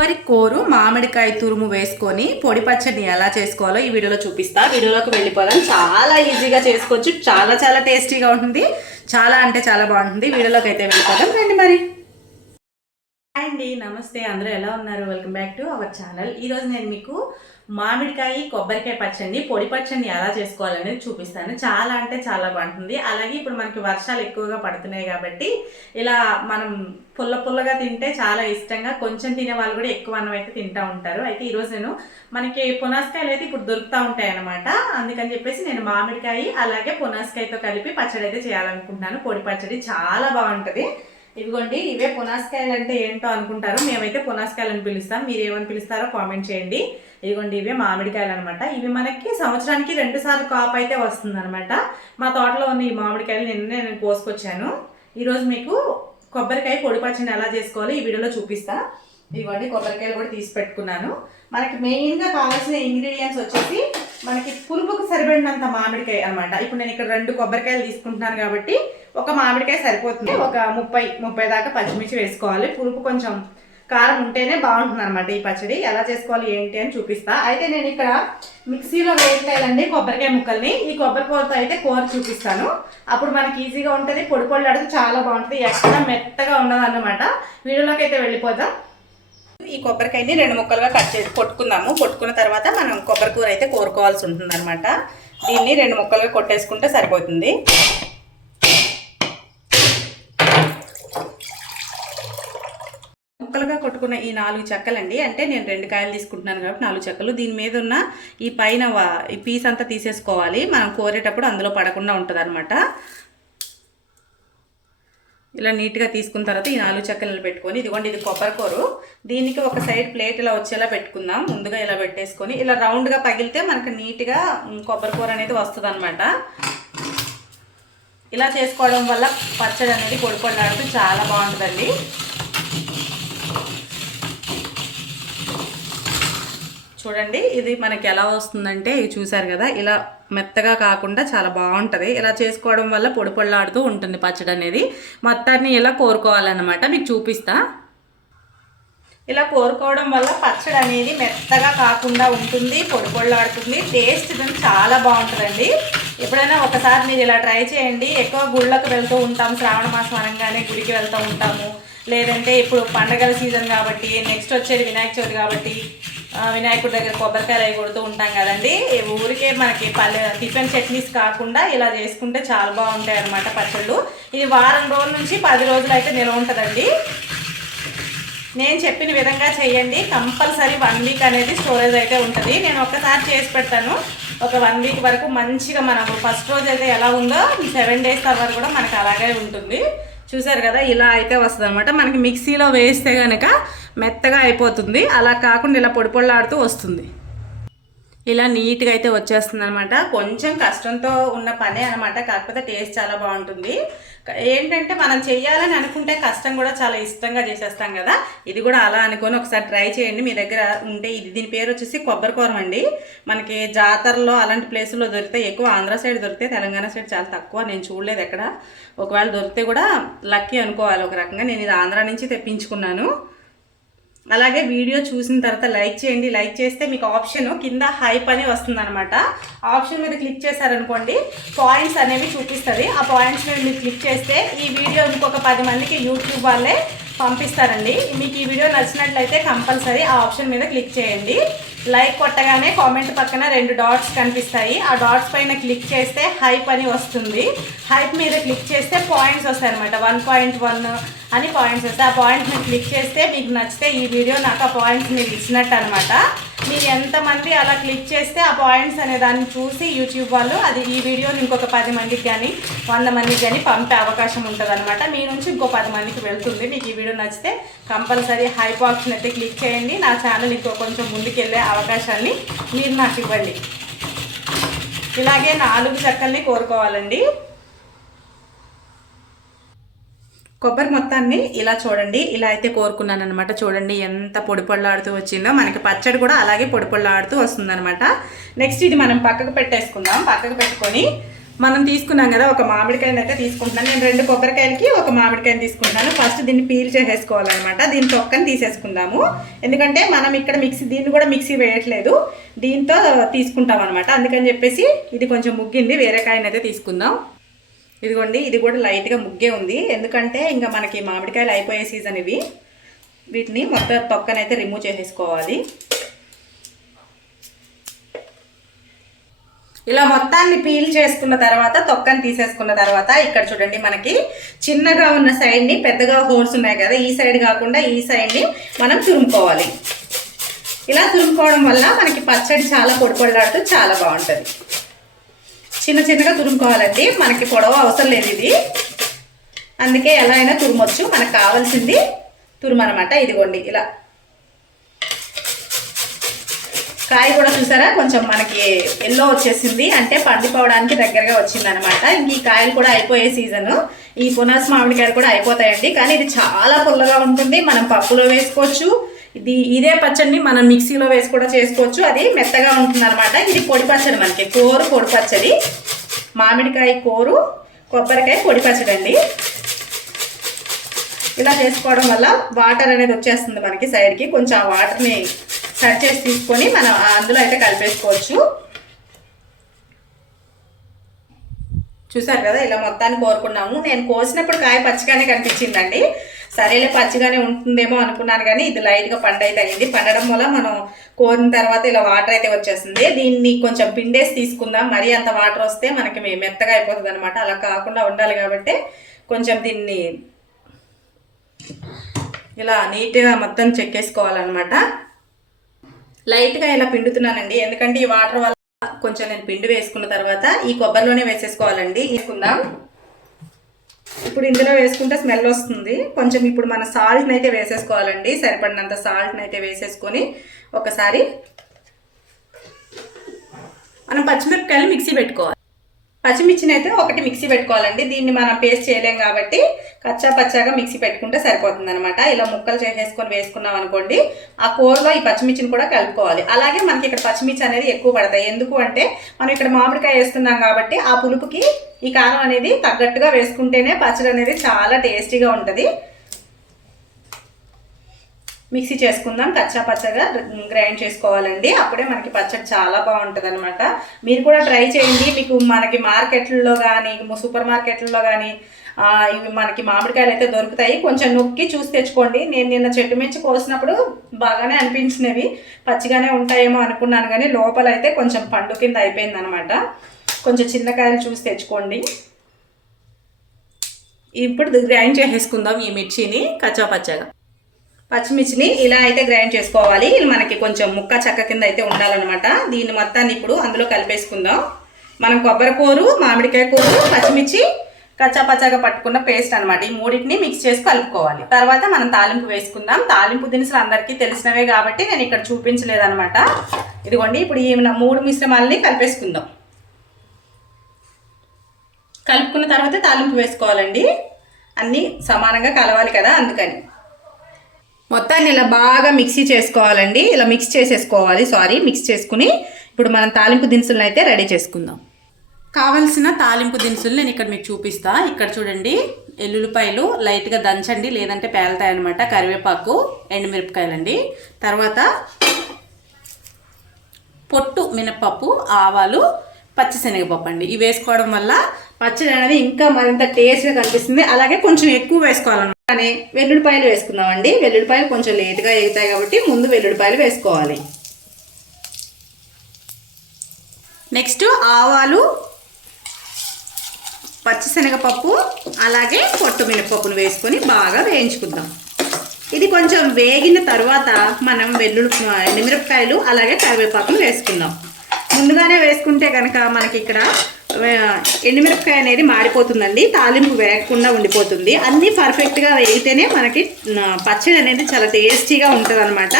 కొబ్బరి కోరు మామిడికాయ తురుము వేసుకొని పొడి పచ్చడిని ఎలా చేసుకోవాలో ఈ వీడియోలో చూపిస్తా. వీడియోలోకి వెళ్ళిపోదాం. చాలా ఈజీగా చేసుకోవచ్చు. చాలా చాలా టేస్టీగా ఉంటుంది. చాలా అంటే చాలా బాగుంటుంది. వీడియోలోకి అయితే వెళ్ళిపోదాం. రండి మరి. అండి నమస్తే. అందరూ ఎలా ఉన్నారు? Welcome back to our channel ఈరోజు నేను మీకు మామిడికాయ కొబ్బరికాయ పచ్చండి పొడి పచ్చడిని ఎలా చేసుకోవాలనేది చూపిస్తాను. చాలా అంటే చాలా బాగుంటుంది. అలాగే ఇప్పుడు మనకి వర్షాలు ఎక్కువగా పడుతున్నాయి కాబట్టి ఇలా మనం పుల్ల పుల్లగా తింటే చాలా ఇష్టంగా కొంచెం తినే వాళ్ళు కూడా ఎక్కువ అన్నం అయితే తింటూ ఉంటారు. అయితే ఈరోజు నేను మనకి పునాసకాయలు అయితే ఇప్పుడు దొరుకుతూ ఉంటాయి అనమాట అందుకని చెప్పేసి నేను మామిడికాయ అలాగే పునాసకాయతో కలిపి పచ్చడి అయితే చేయాలనుకుంటున్నాను. పొడి పచ్చడి చాలా బాగుంటుంది. ఇదిగోండి ఇవే పునాసకాయలు అంటే ఏంటో అనుకుంటారు. మేమైతే పునాసకాయలు అని పిలుస్తాం. మీరు ఏమని పిలుస్తారో కామెంట్ చేయండి. ఇదిగోండి ఇవే మామిడికాయలు అనమాట ఇవి మనకి సంవత్సరానికి రెండు సార్లు కాపు అయితే వస్తుందన్నమాట. మా తోటలో ఉన్న ఈ మామిడికాయలు నిన్న నేను కోసుకొచ్చాను. ఈరోజు మీకు కొబ్బరికాయ పొడిపచ్చని ఎలా చేసుకోవాలి ఈ వీడియోలో చూపిస్తా. ఇదిగోండి కొబ్బరికాయలు కూడా తీసి పెట్టుకున్నాను. మనకి మెయిన్గా కావాల్సిన ఇంగ్రీడియంట్స్ వచ్చేసి మనకి పులుపుకు సరిపడినంత మామిడికాయ అనమాట ఇప్పుడు నేను ఇక్కడ రెండు కొబ్బరికాయలు తీసుకుంటున్నాను కాబట్టి ఒక మామిడికాయ సరిపోతుంది. ఒక ముప్పై ముప్పై దాకా పచ్చిమిర్చి వేసుకోవాలి. పులుపు కొంచెం కారం ఉంటేనే బాగుంటుంది అనమాట ఈ పచ్చడి. ఎలా చేసుకోవాలి ఏంటి అని చూపిస్తా. అయితే నేను ఇక్కడ మిక్సీలో వేయట్లేదండి కొబ్బరికాయ ముక్కల్ని. ఈ కొబ్బరికూరతో అయితే కూర చూపిస్తాను. అప్పుడు మనకి ఈజీగా ఉంటుంది. పొడి పొడి చాలా బాగుంటుంది. ఎక్కడ మెత్తగా ఉండదు అనమాట వీడియోలోకి అయితే వెళ్ళిపోదాం. ఈ కొబ్బరికాయని రెండు ముక్కలుగా కట్ చేసి కొట్టుకుందాము. కొట్టుకున్న తర్వాత మనం కొబ్బరి కూర అయితే కోరుకోవాల్సి ఉంటుంది అనమాట దీన్ని రెండు ముక్కలుగా కొట్టేసుకుంటే సరిపోతుంది. పట్టుకున్న ఈ నాలుగు చెక్కలండి. అంటే నేను రెండు కాయలు తీసుకుంటున్నాను కాబట్టి నాలుగు చెక్కలు. దీని మీద ఉన్న ఈ పైన ఈ పీస్ అంతా తీసేసుకోవాలి. మనం కోరేటప్పుడు అందులో పడకుండా ఉంటుంది అనమాట ఇలా నీట్గా తీసుకున్న తర్వాత ఈ నాలుగు చెక్కలను పెట్టుకొని ఇదిగోండి ఇది కొబ్బరికూరు దీనికి ఒక సైడ్ ప్లేట్ ఇలా వచ్చేలా పెట్టుకుందాం. ముందుగా ఇలా పెట్టేసుకొని ఇలా రౌండ్గా పగిలితే మనకు నీట్గా కొబ్బరికూర అనేది వస్తుంది ఇలా చేసుకోవడం వల్ల పచ్చడి అనేది పొడి చాలా బాగుంటుందండి. చూడండి ఇది మనకి ఎలా వస్తుందంటే చూసారు కదా ఇలా మెత్తగా కాకుండా చాలా బాగుంటుంది. ఇలా చేసుకోవడం వల్ల పొడి పొళ్ళాడుతూ ఉంటుంది పచ్చడి అనేది. మొత్తాన్ని ఇలా కోరుకోవాలన్నమాట మీకు చూపిస్తా. ఇలా కోరుకోవడం వల్ల పచ్చడి అనేది మెత్తగా కాకుండా ఉంటుంది పొడి పొళ్ళాడుతుంది టేస్ట్ కానీ చాలా బాగుంటుందండి. ఎప్పుడైనా ఒకసారి మీరు ఇలా ట్రై చేయండి. ఎక్కువ గుళ్ళకు వెళ్తూ ఉంటాం శ్రావణ మాసం అనగానే గుడికి వెళ్తూ ఉంటాము. లేదంటే ఇప్పుడు పండగల సీజన్ కాబట్టి నెక్స్ట్ వచ్చేది వినాయక చవితి కాబట్టి వినాయకుడి దగ్గర కొబ్బరికాయలు అవి కొడుతూ ఉంటాం కదండి. ఊరికే మనకి పల్లె టిఫిన్ చట్నీస్ కాకుండా ఇలా చేసుకుంటే చాలా బాగుంటాయి అన్నమాట పచ్చళ్ళు. ఇది వారం రోజుల నుంచి పది రోజులు అయితే నిల్వ ఉంటుందండి. నేను చెప్పిన విధంగా చేయండి. కంపల్సరీ వన్ వీక్ అనేది స్టోరేజ్ అయితే ఉంటుంది. నేను ఒక్కసారి చేసి పెడతాను. ఒక వన్ వీక్ వరకు మంచిగా మనకు ఫస్ట్ రోజు అయితే ఎలా ఉందో సెవెన్ డేస్ తర్వాత కూడా మనకు అలాగే ఉంటుంది. చూసారు కదా ఇలా అయితే వస్తుంది అనమాట మనకి మిక్సీలో వేస్తే కనుక మెత్తగా అయిపోతుంది. అలా కాకుండా ఇలా పొడి పొడిలాడుతూ వస్తుంది. ఇలా నీట్గా అయితే వచ్చేస్తుంది అనమాట కొంచెం కష్టంతో ఉన్న పనే అనమాట కాకపోతే టేస్ట్ చాలా బాగుంటుంది. ఏంటంటే మనం చెయ్యాలని అనుకుంటే కష్టం కూడా చాలా ఇష్టంగా చేసేస్తాం కదా. ఇది కూడా అలా అనుకొని ఒకసారి ట్రై చేయండి. మీ దగ్గర ఉంటే ఇది. దీని పేరు వచ్చేసి కొబ్బరి కూరం అండి. మనకి జాతరలో అలాంటి ప్లేసుల్లో దొరికితే ఎక్కువ ఆంధ్ర సైడ్ దొరికితే తెలంగాణ సైడ్ చాలా తక్కువ. నేను చూడలేదు ఎక్కడ. ఒకవేళ దొరికితే కూడా లక్కీ అనుకోవాలి ఒక రకంగా. నేను ఇది ఆంధ్ర నుంచి తెప్పించుకున్నాను. అలాగే వీడియో చూసిన తర్వాత లైక్ చేయండి. లైక్ చేస్తే మీకు ఆప్షన్ కింద హైప్ అని వస్తుంది అనమాట ఆప్షన్ మీద క్లిక్ చేశారనుకోండి పాయింట్స్ అనేవి చూపిస్తుంది. ఆ పాయింట్స్ మీద మీరు క్లిక్ చేస్తే ఈ వీడియో ఇంకొక పది మందికి యూట్యూబ్ వాళ్ళే పంపిస్తారండి. మీకు ఈ వీడియో నచ్చినట్లయితే కంపల్సరీ ఆ ఆప్షన్ మీద క్లిక్ చేయండి. లైక్ కొట్టగానే కామెంట్ పక్కన రెండు డాట్స్ కనిపిస్తాయి. ఆ డాట్స్ పైన క్లిక్ చేస్తే హైప్ అని వస్తుంది. హైప్ మీద క్లిక్ చేస్తే పాయింట్స్ వస్తాయి అనమాట వన్ పాయింట్ వన్ అని పాయింట్స్ వస్తాయి. ఆ పాయింట్ మీద క్లిక్ చేస్తే మీకు నచ్చితే ఈ వీడియో నాకు ఆ పాయింట్స్ మీరు ఇచ్చినట్టు అనమాట మీరు ఎంతమంది అలా క్లిక్ చేస్తే ఆ పాయింట్స్ అనే దాన్ని చూసి యూట్యూబ్ వాళ్ళు అది ఈ వీడియోని ఇంకొక పది మందికి కానీ వంద మందికి కానీ పంపే అవకాశం ఉంటుంది అనమాట మీ నుంచి ఇంకో పది మందికి వెళ్తుంది. మీకు ఈ వీడియో నచ్చితే కంపల్సరీ హైప్ ఆప్షన్ అయితే క్లిక్ చేయండి. నా ఛానల్ ఇంకో కొంచెం ముందుకెళ్ళే అవకాశాన్ని మీరు నాకు ఇవ్వండి. ఇలాగే నాలుగు చెక్కల్ని కోరుకోవాలండి. కొబ్బరి మొత్తాన్ని ఇలా చూడండి. ఇలా అయితే కోరుకున్నాను అనమాట చూడండి ఎంత పొడి పొళ్ళాడుతూ వచ్చిందో. మనకి పచ్చడి కూడా అలాగే పొడి పొళ్ళాడుతూ వస్తుందన్నమాట. నెక్స్ట్ ఇది మనం పక్కకు పెట్టేసుకుందాం. పక్కకు పెట్టుకొని మనం తీసుకున్నాం కదా ఒక మామిడికాయని అయితే తీసుకుంటున్నాను. నేను రెండు కొబ్బరికాయలకి ఒక మామిడికాయని తీసుకుంటున్నాను. ఫస్ట్ దీన్ని పీల్ చేసేసుకోవాలన్నమాట. దీని తొక్కని తీసేసుకుందాము. ఎందుకంటే మనం ఇక్కడ మిక్సీ దీన్ని కూడా మిక్సీ వేయట్లేదు. దీంతో తీసుకుంటాం అనమాట అందుకని చెప్పేసి ఇది కొంచెం ముగ్గింది. వేరే కాయని అయితే తీసుకుందాం. ఇదిగోండి ఇది కూడా లైట్గా ముగ్గే ఉంది. ఎందుకంటే ఇంకా మనకి మామిడికాయలు అయిపోయే సీజన్ ఇవి. వీటిని మొత్తం తొక్కనైతే రిమూవ్ చేసేసుకోవాలి. ఇలా మొత్తాన్ని పీల్ చేసుకున్న తర్వాత తొక్కని తీసేసుకున్న తర్వాత ఇక్కడ చూడండి మనకి చిన్నగా ఉన్న సైడ్ని పెద్దగా హోల్స్ ఉన్నాయి కదా ఈ సైడ్ కాకుండా ఈ సైడ్ని మనం తురుముకోవాలి ఇలా తురుముకోవడం వల్ల మనకి పచ్చడి చాలా పొడిపొడలాడుతూ చాలా బాగుంటుంది. చిన్న చిన్నగా తురుముకోవాలండి. మనకి పొడవ అవసరం లేదు ఇది. అందుకే ఎలా అయినా తురుమొచ్చు. మనకు కావాల్సింది తురుము అనమాట ఇదిగోండి ఇలా. కాయ కూడా చూసారా? కొంచెం మనకి ఎల్లో వచ్చేసింది. అంటే పండిపోవడానికి దగ్గరగా వచ్చిందనమాట. ఇంక ఈ కాయలు కూడా అయిపోయే సీజన్. ఈ పునాస్ మామిడికాయలు కూడా అయిపోతాయండి. కానీ ఇది చాలా పుల్లగా ఉంటుంది. మనం పప్పులో వేసుకోవచ్చు. ఇది ఇదే పచ్చడిని మనం మిక్సీలో వేసి కూడా చేసుకోవచ్చు. అది మెత్తగా ఉంటుంది అనమాట ఇది పొడి పచ్చడి మనకి. కోరు పొడి పచ్చడి. మామిడికాయ కూరు కొబ్బరికాయ పొడి పచ్చడి అండి. ఇలా చేసుకోవడం వల్ల వాటర్ అనేది వచ్చేస్తుంది మనకి సైడ్కి. కొంచెం ఆ వాటర్ని కట్ చేసి తీసుకొని మనం అందులో అయితే కలిపేసుకోవచ్చు. చూసారు కదా ఇలా మొత్తాన్ని కోరుకున్నాము. నేను కోసినప్పుడు కాయ పచ్చిగానే కనిపించిందండి. సరేలే పచ్చిగానే ఉంటుందేమో అనుకున్నాను కానీ ఇది లైట్గా పండు అయితే అయింది. పండడం వల్ల మనం కోరిన తర్వాత ఇలా వాటర్ అయితే వచ్చేస్తుంది దీన్ని కొంచెం పిండేసి తీసుకుందాం. మరీ అంత వాటర్ వస్తే మనకి మెత్తగా అయిపోతుంది అనమాట అలా కాకుండా ఉండాలి కాబట్టి కొంచెం దీన్ని ఇలా నీట్గా మొత్తం చెక్కేసుకోవాలన్నమాట లైట్గా ఇలా పిండుతున్నానండి. ఎందుకంటే ఈ వాటర్ వల్ల కొంచెం నేను పిండి వేసుకున్న తర్వాత ఈ కొబ్బరిలోనే వేసేసుకోవాలండి. వేసుకుందాం. ఇప్పుడు ఇందులో వేసుకుంటే స్మెల్ వస్తుంది. కొంచెం ఇప్పుడు మన సాల్ట్ని అయితే వేసేసుకోవాలండి. సరిపడినంత సాల్ట్ని అయితే వేసేసుకొని ఒకసారి మనం పచ్చిమిరపకాయలు మిక్సీ పెట్టుకోవాలి. పచ్చిమిర్చిని అయితే ఒకటి మిక్సీ పెట్టుకోవాలండి. దీన్ని మనం పేస్ట్ చేయలేం కాబట్టి కచ్చా పచ్చాగా మిక్సీ పెట్టుకుంటే సరిపోతుంది అనమాట ఇలా ముక్కలు చేసేసుకొని వేసుకున్నాం అనుకోండి ఆ కూరలో ఈ పచ్చిమిర్చిని కూడా కలుపుకోవాలి. అలాగే మనకి ఇక్కడ పచ్చిమిర్చి అనేది ఎక్కువ పడతాయి. ఎందుకు అంటే మనం ఇక్కడ మామిడికాయ వేస్తున్నాం కాబట్టి ఆ పులుపుకి ఈ కారం అనేది తగ్గట్టుగా వేసుకుంటేనే పచ్చడి అనేది చాలా టేస్టీగా ఉంటుంది. మిక్సీ చేసుకుందాం కచ్చా పచ్చగా గ్రైండ్ చేసుకోవాలండి. అప్పుడే మనకి పచ్చడి చాలా బాగుంటుంది అనమాట మీరు కూడా ట్రై చేయండి. మీకు మనకి మార్కెట్లలో కానీ సూపర్ మార్కెట్లలో కానీ ఇవి మనకి మామిడికాయలు అయితే దొరుకుతాయి. కొంచెం నొక్కి చూసి తెచ్చుకోండి. నేను నిన్న చెట్టు మించి కోసినప్పుడు బాగానే అనిపించినవి. పచ్చిగానే ఉంటాయేమో అనుకున్నాను కానీ లోపల అయితే కొంచెం పండు కింద అయిపోయింది అనమాట కొంచెం చిన్న కాయలు చూసి తెచ్చుకోండి. ఇప్పుడు గ్రైండ్ చేసేసుకుందాం ఈ మిర్చిని కచ్చా పచ్చగా. పచ్చిమిర్చిని ఇలా అయితే గ్రైండ్ చేసుకోవాలి. మనకి కొంచెం ముక్క చెక్క కింద అయితే ఉండాలన్నమాట. దీన్ని మొత్తాన్ని ఇప్పుడు అందులో కలిపేసుకుందాం. మనం కొబ్బరి కూరు మామిడికాయ కూరు పచ్చిమిర్చి కచ్చాపచ్చాగా పట్టుకున్న పేస్ట్ అనమాట ఈ మూడింటిని మిక్స్ చేసి కలుపుకోవాలి. తర్వాత మనం తాలింపు వేసుకుందాం. తాలింపు దినుసులు అందరికీ తెలిసినవే కాబట్టి నేను ఇక్కడ చూపించలేదన్నమాట. ఇదిగోండి ఇప్పుడు ఈ మూడు మిశ్రమాలని కలిపేసుకుందాం. కలుపుకున్న తర్వాత తాలింపు వేసుకోవాలండి. అన్నీ సమానంగా కలవాలి కదా అందుకని. మొత్తాన్ని ఇలా బాగా మిక్సీ చేసుకోవాలండి. ఇలా మిక్స్ చేసేసుకోవాలి. సారీ మిక్స్ చేసుకుని ఇప్పుడు మనం తాలింపు దినుసులను అయితే రెడీ చేసుకుందాం. కావలసిన తాలింపు దినుసులు నేను ఇక్కడ మీకు చూపిస్తా. ఇక్కడ చూడండి ఎల్లుల్లిపాయలు లైట్గా దంచండి. లేదంటే పేలుతాయి అనమాట కరివేపాకు ఎండుమిరపకాయలండి. తర్వాత పొట్టు మినపప్పు ఆవాలు పచ్చిశనగపప్పు అండి. ఇవి వేసుకోవడం వల్ల పచ్చడి అనేది ఇంకా మరింత టేస్ట్గా కనిపిస్తుంది. అలాగే కొంచెం ఎక్కువ వేసుకోవాలన్నమాట. కానీ వెల్లుల్లిపాయలు వేసుకున్నామండి. వెల్లుల్లిపాయలు కొంచెం లేట్గా ఎగుతాయి కాబట్టి ముందు వెల్లుల్లిపాయలు వేసుకోవాలి. నెక్స్ట్ ఆవాలు పచ్చిశనగపప్పు అలాగే పొట్టు మినపప్పును వేసుకొని బాగా వేయించుకుందాం. ఇది కొంచెం వేగిన తర్వాత మనం వెల్లుల్లి మిరపకాయలు అలాగే కరివేపాకును వేసుకుందాం. ముందుగానే వేసుకుంటే కనుక మనకి ఇక్కడ ఎండుమిరపకాయ అనేది మాడిపోతుందండి. తాలింపు వేయకుండా ఉండిపోతుంది. అన్నీ పర్ఫెక్ట్గా వేగితేనే మనకి పచ్చడి అనేది చాలా టేస్టీగా ఉంటుంది అనమాట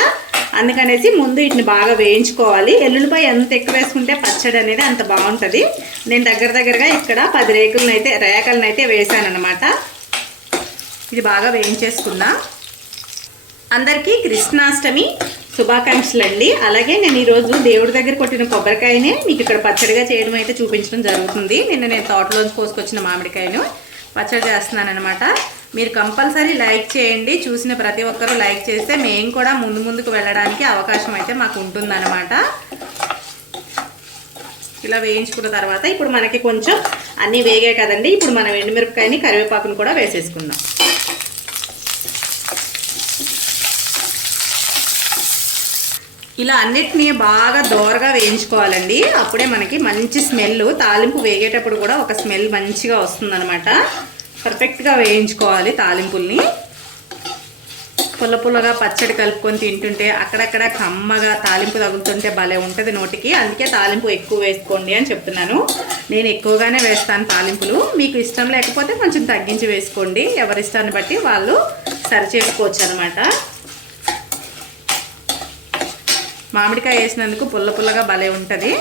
అందుకనేసి ముందు వీటిని బాగా వేయించుకోవాలి. ఎల్లుల్లిపాయ ఎంత ఎక్కువ వేసుకుంటే పచ్చడి అనేది అంత బాగుంటుంది. నేను దగ్గర దగ్గరగా ఇక్కడ పది రేకులను అయితే రేకలను అయితే వేసాను అనమాట ఇది బాగా వేయించేసుకున్నా. అందరికీ కృష్ణాష్టమి శుభాకాంక్షలు అండి అలాగే నేను ఈరోజు దేవుడి దగ్గర కొట్టిన కొబ్బరికాయనే మీకు ఇక్కడ పచ్చడిగా చేయడం అయితే చూపించడం జరుగుతుంది. నిన్న నేను తోటలోంచి కోసుకొచ్చిన మామిడికాయను పచ్చడి చేస్తున్నాను అనమాట మీరు కంపల్సరీ లైక్ చేయండి. చూసిన ప్రతి ఒక్కరూ లైక్ చేస్తే మేము కూడా ముందు ముందుకు వెళ్ళడానికి అవకాశం అయితే మాకు ఉంటుందన్నమాట. ఇలా వేయించుకున్న తర్వాత ఇప్పుడు మనకి కొంచెం అన్నీ వేగాయి కదండి. ఇప్పుడు మనం ఎండుమిరపకాయని కరివేపాకును కూడా వేసేసుకుందాం. ఇలా అన్నిటినీ బాగా దోరగా వేయించుకోవాలండి. అప్పుడే మనకి మంచి స్మెల్ తాలింపు వేగేటప్పుడు కూడా ఒక స్మెల్ మంచిగా వస్తుందనమాట పర్ఫెక్ట్గా వేయించుకోవాలి తాలింపుల్ని. పుల్ల పుల్లగా పచ్చడి కలుపుకొని తింటుంటే అక్కడక్కడ కమ్మగా తాలింపు తగులుతుంటే భలే ఉంటుంది నోటికి. అందుకే తాలింపు ఎక్కువ వేసుకోండి అని చెప్తున్నాను. నేను ఎక్కువగానే వేస్తాను తాలింపులు. మీకు ఇష్టం లేకపోతే కొంచెం తగ్గించి వేసుకోండి. ఎవరి ఇష్టాన్ని బట్టి వాళ్ళు సరి చేసుకోవచ్చు అనమాట మామిడికాయ వేసినందుకు పుల్ల పుల్లగా భలే ఉంటుంది.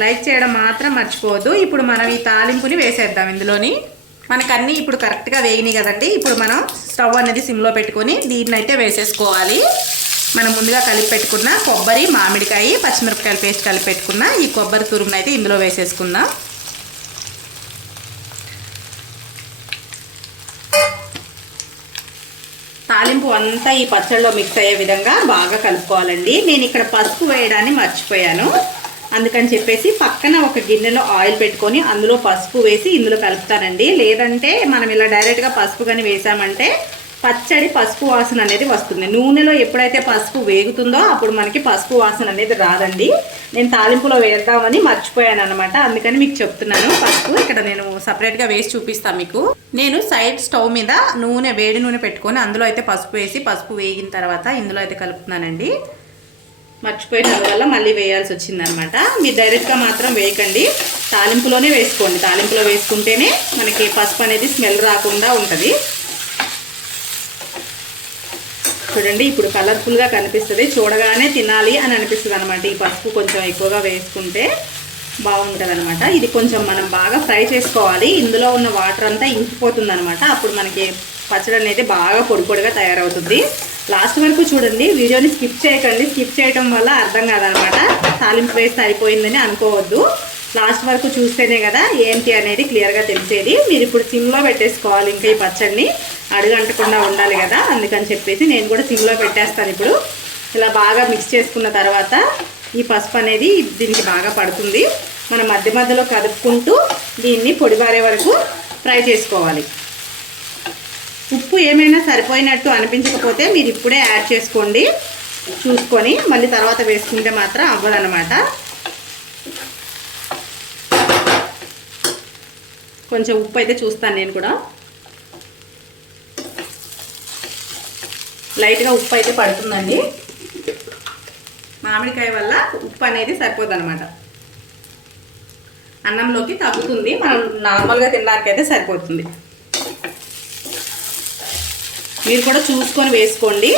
లైక్ చేయడం మాత్రం మర్చిపోవద్దు. ఇప్పుడు మనం ఈ తాలింపుని వేసేద్దాం ఇందులోని. మనకన్నీ ఇప్పుడు కరెక్ట్గా వేగినాయి కదండి. ఇప్పుడు మనం స్టవ్ అనేది సిమ్లో పెట్టుకొని దీన్ని అయితే వేసేసుకోవాలి. మనం ముందుగా కలిపి పెట్టుకున్న కొబ్బరి మామిడికాయ పచ్చిమిరపకాయల పేస్ట్ కలిపి పెట్టుకున్న ఈ కొబ్బరి తురుమును అయితే ఇందులో వేసేసుకుందాం. తాలింపు అంతా ఈ పచ్చళ్ళలో మిక్స్ అయ్యే విధంగా బాగా కలుపుకోవాలండి. నేను ఇక్కడ పసుపు వేయడాన్ని మర్చిపోయాను. అందుకని చెప్పేసి పక్కన ఒక గిన్నెలో ఆయిల్ పెట్టుకొని అందులో పసుపు వేసి ఇందులో కలుపుతానండి. లేదంటే మనం ఇలా డైరెక్ట్గా పసుపు కానీ వేసామంటే పచ్చడి పసుపు వాసన అనేది వస్తుంది. నూనెలో ఎప్పుడైతే పసుపు వేగుతుందో అప్పుడు మనకి పసుపు వాసన అనేది రాదండి. నేను తాలింపులో వేద్దామని మర్చిపోయాను అనమాట అందుకని మీకు చెప్తున్నాను. పసుపు ఇక్కడ నేను సపరేట్గా వేసి చూపిస్తాను మీకు. నేను సైడ్ స్టవ్ మీద నూనె వేడి నూనె పెట్టుకొని అందులో అయితే పసుపు వేసి పసుపు వేగిన తర్వాత ఇందులో అయితే కలుపుతున్నానండి. వల్ల మళ్ళీ వేయాల్సి వచ్చిందనమాట. మీరు డైరెక్ట్గా మాత్రం వేయకండి. తాలింపులోనే వేసుకోండి. తాలింపులో వేసుకుంటేనే మనకి పసుపు అనేది స్మెల్ రాకుండా ఉంటుంది. చూడండి ఇప్పుడు కలర్ఫుల్గా కనిపిస్తుంది. చూడగానే తినాలి అని అనిపిస్తుంది అనమాట ఈ పసుపు కొంచెం ఎక్కువగా వేసుకుంటే. బాగుంటుంది అనమాట ఇది కొంచెం మనం బాగా ఫ్రై చేసుకోవాలి. ఇందులో ఉన్న వాటర్ అంతా ఇంకిపోతుంది అనమాట అప్పుడు మనకి పచ్చడి అనేది బాగా పొడి పొడిగా తయారవుతుంది. లాస్ట్ వరకు చూడండి వీడియోని స్కిప్ చేయకండి. స్కిప్ చేయటం వల్ల అర్థం కాదనమాట తాలింపు వేసి అయిపోయిందని అనుకోవద్దు. లాస్ట్ వరకు చూస్తేనే కదా ఏంటి అనేది క్లియర్గా తెలిసేది. మీరు ఇప్పుడు సిమ్లో పెట్టేసుకోవాలి ఇంకా ఈ పచ్చడిని. అడుగంటకుండా ఉండాలి కదా. అందుకని చెప్పేసి నేను కూడా సిమ్లో పెట్టేస్తాను ఇప్పుడు. ఇలా బాగా మిక్స్ చేసుకున్న తర్వాత ఈ పసుపు అనేది దీనికి బాగా పడుతుంది. మనం మధ్య మధ్యలో కదుపుకుంటూ దీన్ని పొడిబారే వరకు ఫ్రై చేసుకోవాలి. ఉప్పు ఏమైనా సరిపోయినట్టు అనిపించకపోతే మీరు ఇప్పుడే యాడ్ చేసుకోండి. చూసుకొని మళ్ళీ తర్వాత వేసుకుంటే మాత్రం అవ్వదనమాట కొంచెం ఉప్పు అయితే చూస్తాను నేను కూడా. లైట్గా ఉప్పు అయితే పడుతుందండి. మామిడికాయ వల్ల ఉప్పు అనేది సరిపోదు అనమాట అన్నంలోకి తగ్గుతుంది. మనం నార్మల్గా తినడానికి అయితే సరిపోతుంది. మీరు కూడా చూసుకొని వేసుకోండి.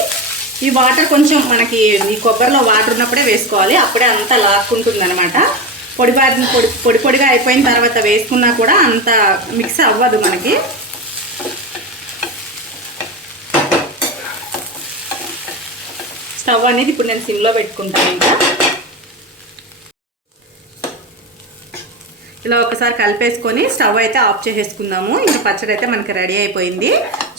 ఈ వాటర్ కొంచెం మనకి ఈ కొబ్బరిలో వాటర్ ఉన్నప్పుడే వేసుకోవాలి. అప్పుడే అంత లాక్కుంటుంది అనమాట పొడి పొడి పొడి పొడిగా అయిపోయిన తర్వాత వేసుకున్నా కూడా అంత మిక్స్ అవ్వదు మనకి. స్టవ్ అనేది ఇప్పుడు నేను సిమ్లో పెట్టుకుంటాను ఇంకా. ఇలా ఒకసారి కలిపేసుకొని స్టవ్ అయితే ఆఫ్ చేసేసుకుందాము. ఇంకా పచ్చడి అయితే మనకి రెడీ అయిపోయింది.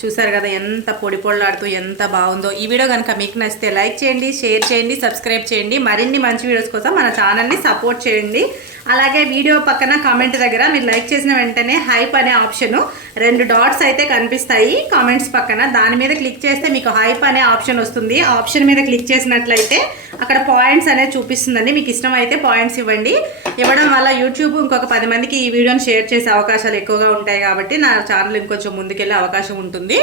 చూసారు కదా ఎంత పొడి పొడిలాడుతూ ఎంత బాగుందో. ఈ వీడియో కనుక మీకు నచ్చితే లైక్ చేయండి షేర్ చేయండి సబ్స్క్రైబ్ చేయండి. మరిన్ని మంచి వీడియోస్ కోసం మన ఛానల్ని సపోర్ట్ చేయండి. అలాగే వీడియో పక్కన కామెంట్ దగ్గర మీరు లైక్ చేసిన వెంటనే హైప్ అనే ఆప్షను రెండు డాట్స్ అయితే కనిపిస్తాయి కామెంట్స్ పక్కన. దాని మీద క్లిక్ చేస్తే మీకు హైప్ అనే ఆప్షన్ వస్తుంది. ఆప్షన్ మీద క్లిక్ చేసినట్లయితే అక్కడ పాయింట్స్ అనేది చూపిస్తుందండి. మీకు ఇష్టం అయితే పాయింట్స్ ఇవ్వండి. ఇవ్వడం వల్ల యూట్యూబ్ ఇంకొక పది మందికి ఈ వీడియోని షేర్ చేసే అవకాశాలు ఎక్కువగా ఉంటాయి కాబట్టి నా ఛానల్ ఇంకొంచెం ముందుకెళ్ళే అవకాశం ఉంటుంది.